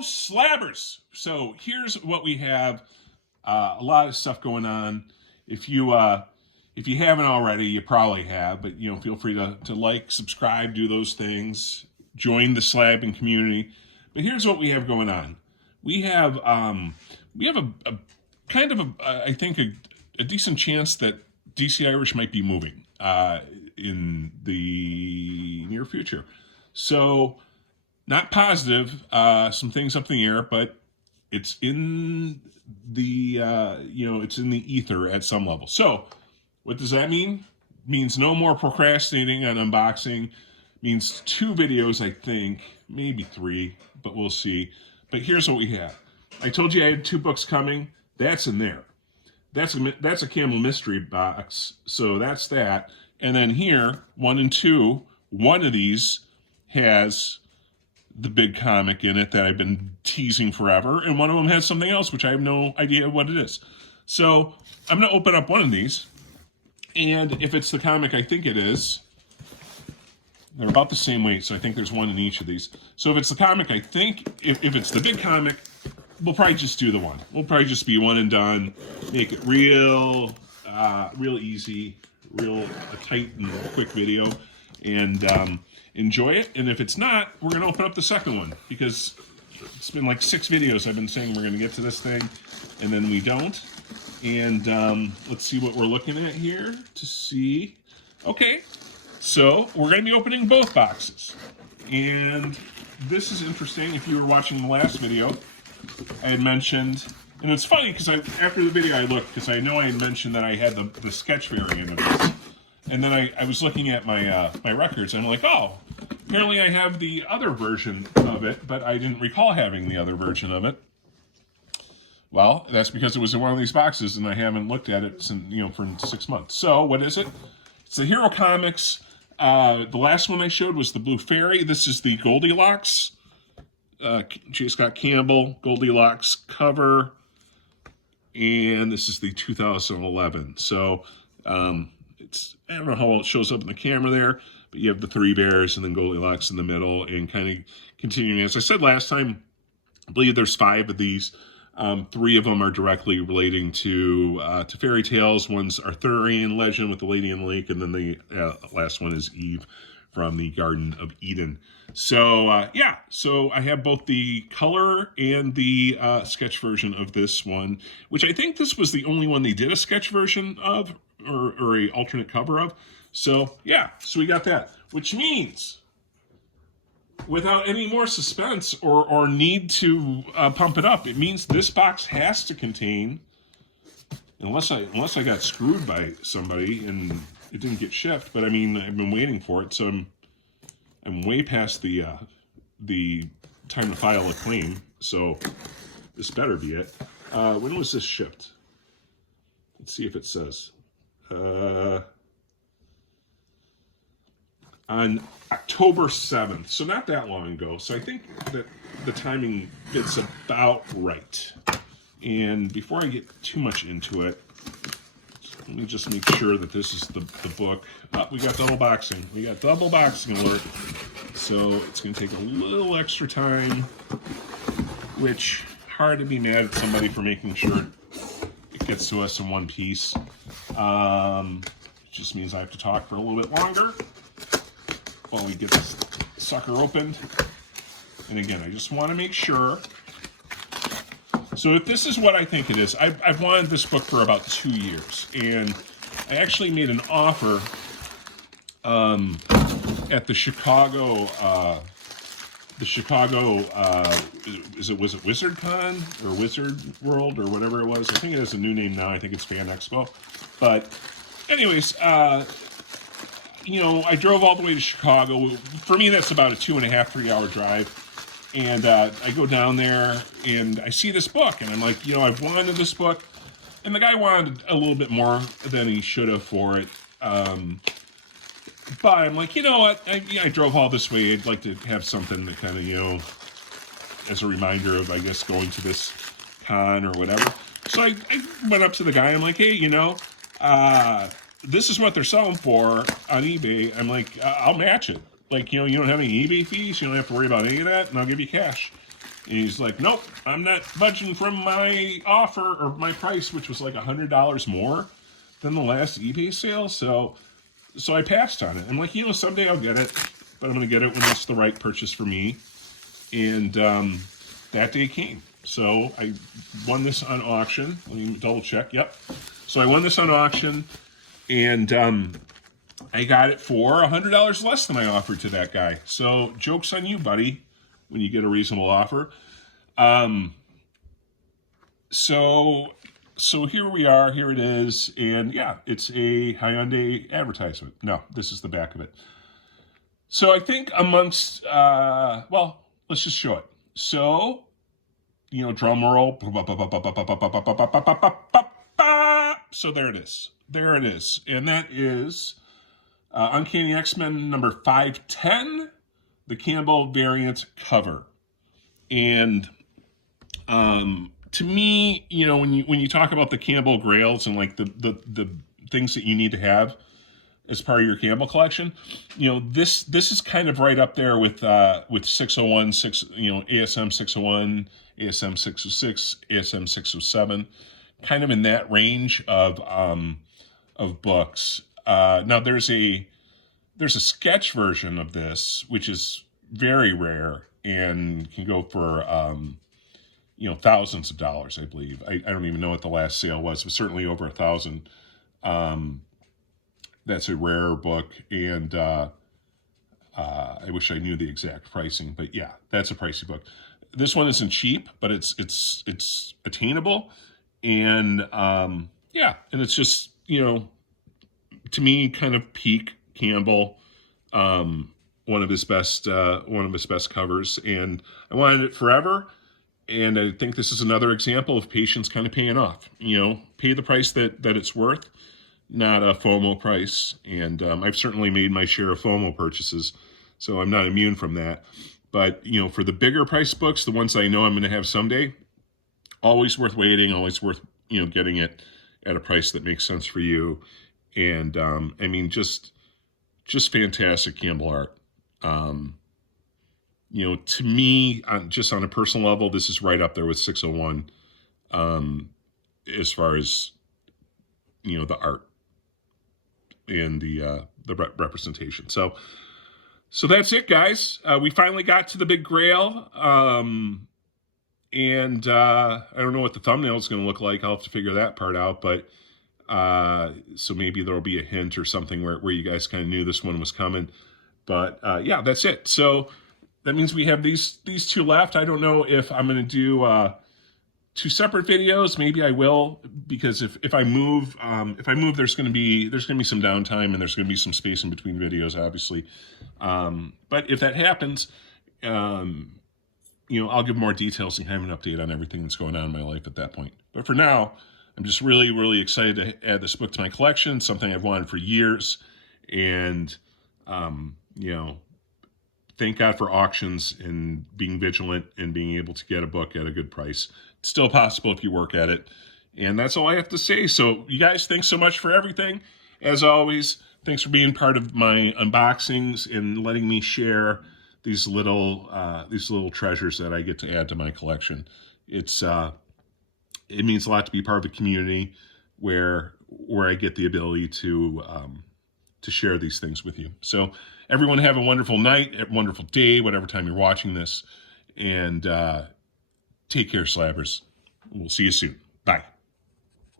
Hello, Slabbers. So here's what we have. A lot of stuff going on. If you haven't already, you probably have, but feel free to like, subscribe, do those things, join the slabbing community. But here's what we have going on. We have a kind of I think a decent chance that DC Irish might be moving in the near future. So not positive, some things up in the air, but it's in the it's in the ether at some level. So what does that mean? It means no more procrastinating on unboxing. It means 2 videos, I think, maybe 3, but we'll see. But here's what we have. I told you I had 2 books coming. That's in there. That's a Campbell mystery box. So that's that. And then here, 1 and 2, one of these has the big comic in it that I've been teasing forever, and one of them has something else, which I have no idea what it is. So I'm going to open up one of these, and if it's the comic I think it is, they're about the same weight, so I think there's one in each of these. So if it's the comic I think, if it's the big comic, we'll probably just do the one. We'll probably just be one and done, make it real easy, a tight and quick video, and enjoy it. And if it's not, we're going to open up the second one, because it's been like 6 videos I've been saying we're going to get to this thing, and then we don't. And let's see what we're looking at here to see. Okay, so we're going to be opening both boxes. And this is interesting. If you were watching the last video, I had mentioned, and it's funny because after the video I looked, because I know I had mentioned that I had the sketch variant of this. And then I was looking at my my records, and I'm like, oh, apparently I have the other version of it, but I didn't recall having the other version of it. Well, that's because it was in one of these boxes, and I haven't looked at it since, for 6 months. So what is it? It's the Hero Comics. The last one I showed was the Blue Fairy. This is the Goldilocks. J. Scott Campbell, Goldilocks cover. And this is the 2011. So I don't know how well it shows up in the camera there, but you have the 3 bears and then Goldilocks in the middle, and kind of continuing. As I said last time, I believe there's 5 of these. 3 of them are directly relating to fairy tales. One's Arthurian legend with the Lady in the Lake, and then the last one is Eve from the Garden of Eden. So yeah, so I have both the color and the sketch version of this one, which I think this was the only one they did a sketch version of, or a alternate cover of. So yeah, so we got that, which means without any more suspense or need to pump it up, it means this box has to contain, unless I got screwed by somebody and it didn't get shipped, but I mean, I've been waiting for it, so I'm way past the time to file a claim, so this better be it. When was this shipped? Let's see if it says. On October 7th, so not that long ago. So I think that the timing fits about right. And before I get too much into it, let me just make sure that this is the book. We got double boxing. We got double boxing alert. So it's going to take a little extra time, which hard to be mad at somebody for making sure it gets to us in one piece. It just means I have to talk for a little bit longer while we get this sucker opened. And again, I just want to make sure. So if this is what I think it is, I've wanted this book for about 2 years, and I actually made an offer at the Chicago was it WizardCon or Wizard World or whatever it was? I think it has a new name now. I think it's Fan Expo. But anyways, I drove all the way to Chicago. For me, that's about a 2.5-3 hour drive. And I go down there and I see this book, and I'm like, I've wanted this book. And the guy wanted a little bit more than he should have for it. But I'm like, you know what? I drove all this way. I'd like to have something that kind of, as a reminder of, I guess, going to this con or whatever. So I went up to the guy. I'm like, hey, this is what they're selling for on eBay. I'm like, I'll match it. Like, you don't have any eBay fees. You don't have to worry about any of that, and I'll give you cash. And he's like, nope, I'm not budging from my offer or my price, which was like $100 more than the last eBay sale. So I passed on it. I'm like, someday I'll get it, but I'm going to get it when it's the right purchase for me. And that day came. So I won this on auction. Let me double check. Yep. So I won this on auction, and I got it for $100 less than I offered to that guy. So joke's on you, buddy, when you get a reasonable offer. So here we are. Here it is. And yeah, it's a Hyundai advertisement. No, this is the back of it. So I think amongst, well, let's just show it. So, drum roll. So there it is. There it is. And that is Uncanny X-Men number 510, the Campbell variant cover. And to me, when you talk about the Campbell Grails and like the things that you need to have as part of your Campbell collection, this is kind of right up there with 601, ASM 601, ASM 606, ASM 607, kind of in that range of books. Now there's a sketch version of this, which is very rare and can go for thousands of dollars, I believe. I don't even know what the last sale was, but certainly over $1,000. That's a rare book, and I wish I knew the exact pricing, but yeah, that's a pricey book. This one isn't cheap, but it's attainable, and yeah, and it's just to me kind of peak Campbell, one of his best covers, and I wanted it forever. And I think this is another example of patience kind of paying off. Pay the price that it's worth, not a FOMO price. And I've certainly made my share of FOMO purchases, so I'm not immune from that. But, for the bigger price books, the ones I know I'm going to have someday, always worth waiting, always worth, getting it at a price that makes sense for you. And, I mean, just fantastic Campbell art. To me, just on a personal level, this is right up there with 601, as far as, the art and the representation. So that's it, guys. We finally got to the big Grail. And I don't know what the thumbnail is going to look like. I'll have to figure that part out. But so maybe there'll be a hint or something where you guys kind of knew this one was coming. But yeah, that's it. So that means we have these two left. I don't know if I'm going to do two separate videos. Maybe I will, because if I move, there's going to be some downtime, and there's going to be some space in between videos, obviously. But if that happens, I'll give more details and have an update on everything that's going on in my life at that point. But for now, I'm just really, really excited to add this book to my collection, something I've wanted for years. And, thank God for auctions and being vigilant and being able to get a book at a good price. It's still possible if you work at it. And that's all I have to say. So you guys, thanks so much for everything. As always, thanks for being part of my unboxings and letting me share these little treasures that I get to add to my collection. It means a lot to be part of a community where I get the ability to share these things with you. So everyone have a wonderful night, a wonderful day, whatever time you're watching this. And take care, Slabbers. We'll see you soon.